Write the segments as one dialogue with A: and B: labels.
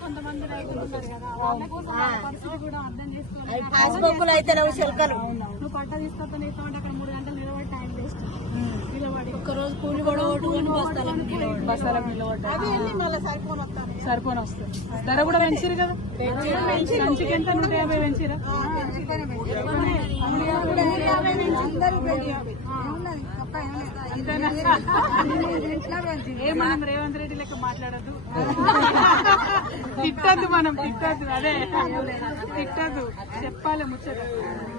A: పాసుబుక్లు
B: అయితే నువ్వు శిల్కలు
A: నువ్వు పంట తీసుకొస్తా అక్కడ గంటలు
C: టైం కదా ఏమన్నా రేవంత్ రెడ్డి లెక్క మాట్లాడద్దు తిట్టద్దు మనం తిట్టద్దు అదే తిట్టద్దు చెప్పాలి ముచ్చట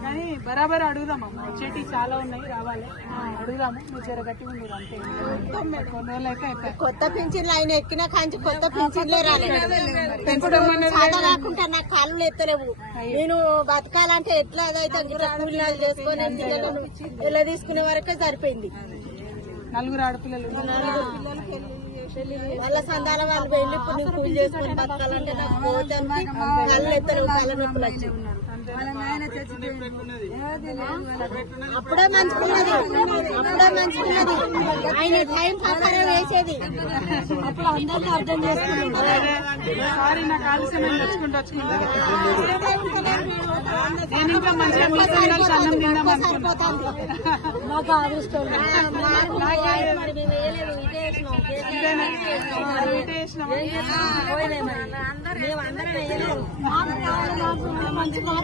C: కానీ బరాబర్ అడుగుదాం అమ్మ వచ్చేటి చాలా ఉన్నాయి రావాలి అడుగుదాము ముచ్చర కట్టి ఉండదు అంతే కొన్నోళ్ళైతే
B: కొత్త పింఛన్ ఆయన ఎక్కినా కాంచి కొత్త పింఛన్లే రాలేకుండా నా కాళ్ళు ఎత్తలేవు నేను బతకాలంటే ఎట్లా అదైతే చేసుకొని తీసుకునే వరకే సరిపోయింది
C: నలుగురు ఆడపిల్లలు
B: ఉన్నారు
A: అప్పుడే
B: మంచుకున్నది అప్పుడే మంచుకున్నది ఆయన టైం పక్కన వేసేది
A: అప్పుడు అందరికీ అర్థం చేసుకుంటుంది
B: మాకు అదృష్టం చేసినాము